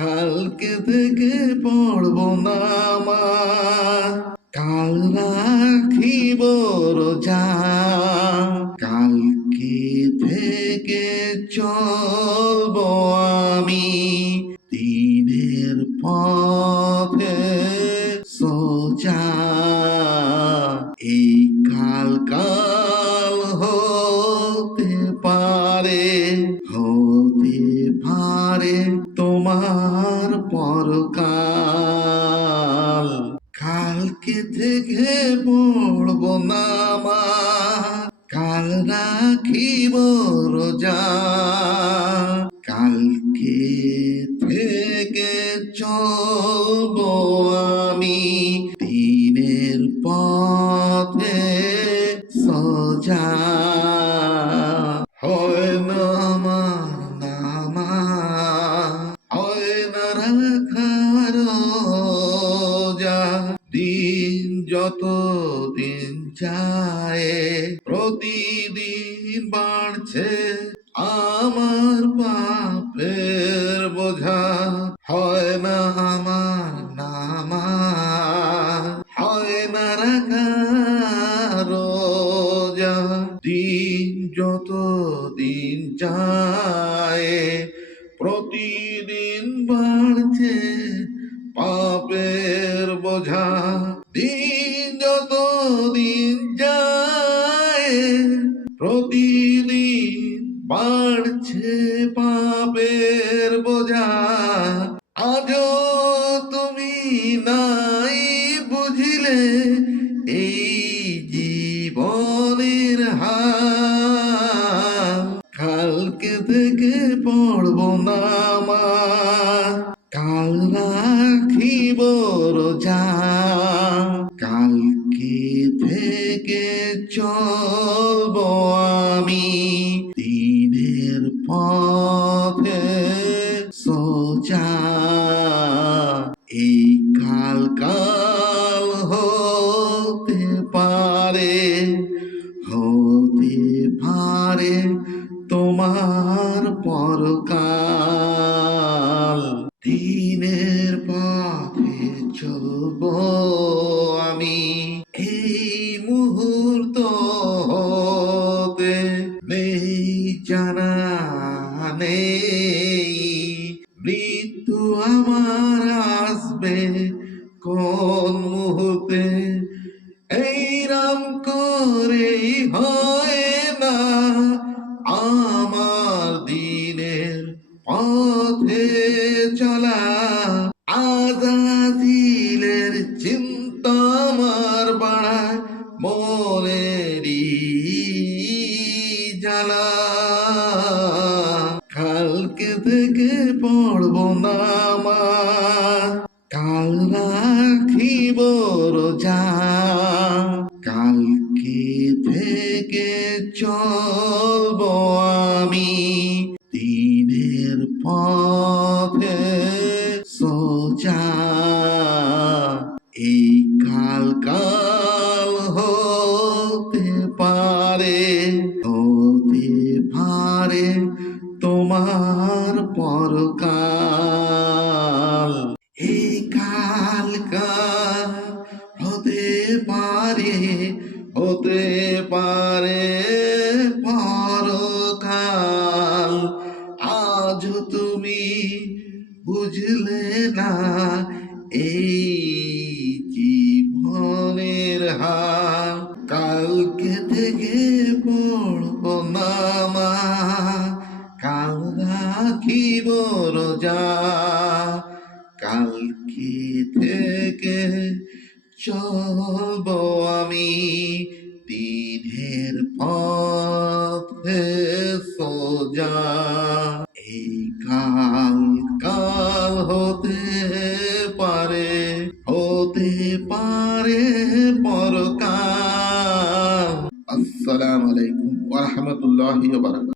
কালকে থেকে পড়বো না আমার, কাল রাখিব রোজা। কালকে থেকে চলবো আমি দিনের পথে সোজা। এই কাল কাল হতে পারে, হতে পারে তোমার পরকাল। কালকে থেকে পড়বো না আমার, কাল রাখিব রোজা। কালকে থেকে চলবো আমি দিনের পথে সোজা। হয় না আমার নামাজ, হয় না রাখার রোজা। দিন যত দিন যায় প্রতিদিন বাড়ছে আমার পাপের বোঝা। হয় না আমার নামাজ, হয় না রাখা রোজা। দিন যত দিন যায় প্রতিদিন বাড়ছে পাপের বোঝা। দিন যত দিন যায় প্রতিদিন বাড়ছে পাপের বোঝা। আজও তুমি নাই বুঝিলে এই জীবনের হাল। কালকে থেকে পড়বো না আমার, কাল রাখিব রোজা। কালকে থেকে চলবো আমি দিনের পথে সোজা। এই কাল কাল হতে পারে, হতে পারে তোমার পরকাল। দিনের পথে চলবো আমি এই মুহূর্ত হতে, নেই জানা নেই মৃত্যু আমার আসবে কোন মুহূর্তে। এই রাম করেই হয় না আমার দিনের পথে চলা। আজাদিলের চিন্তা আমার বাড়ায় মনেরই জ্বালা। কালকে থেকে পড়বো না আমার, কাল রাখিব রোজা। কালকে থেকে চলবো আমি দিনের পথে সোজা। এই কাল কাল হতে পারে, হতে পারে তোমার পরকাল। এই কাল কাল হতে পারে, হতে পারে পরকাল। আজ তুমি বুঝলে না এই জীবনের হাল। কালকে থেকে পড়বো না আমার, কাল রাখিব রোজা। কালকে থেকে চলবো আমি দিনের পথে সোজা। এই কাল কাল হতে পারে, হতে পারে পরকাল। আসসালামু আলাইকুম ওয়া রাহমাতুল্লাহি ওয়া বারাকাতুহু।